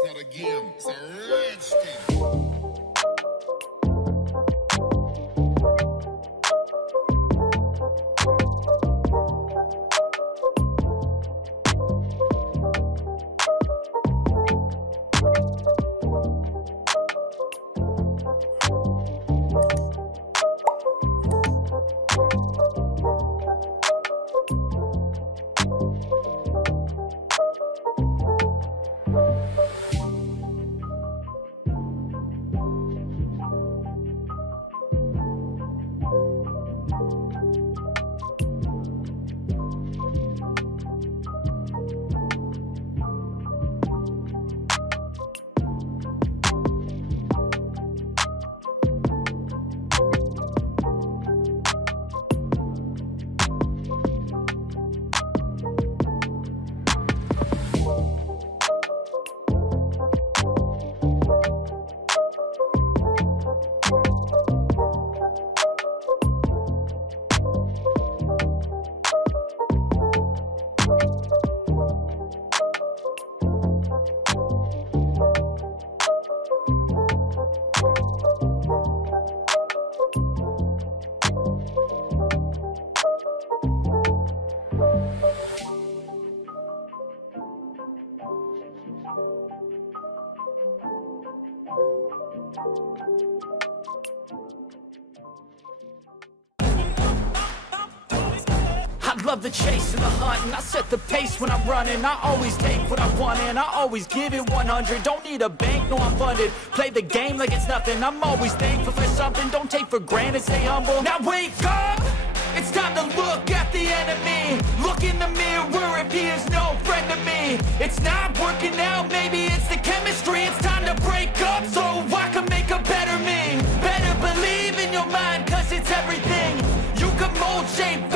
It's not a game, it's a rich thing. I love the chase and the hunt, and I set the pace when I'm running. I always take what I want and I always give it 100. Don't need a bank, no I'm funded. Play the game like it's nothing. I'm always thankful for something. Don't take for granted, stay humble. Now wake up! It's time to look at the enemy. Look in the mirror if he is no friend to me. It's not working out, maybe it's the chemistry. It's time to break up so I can make a better me. Better believe in your mind, cause it's everything. You can mold, shape,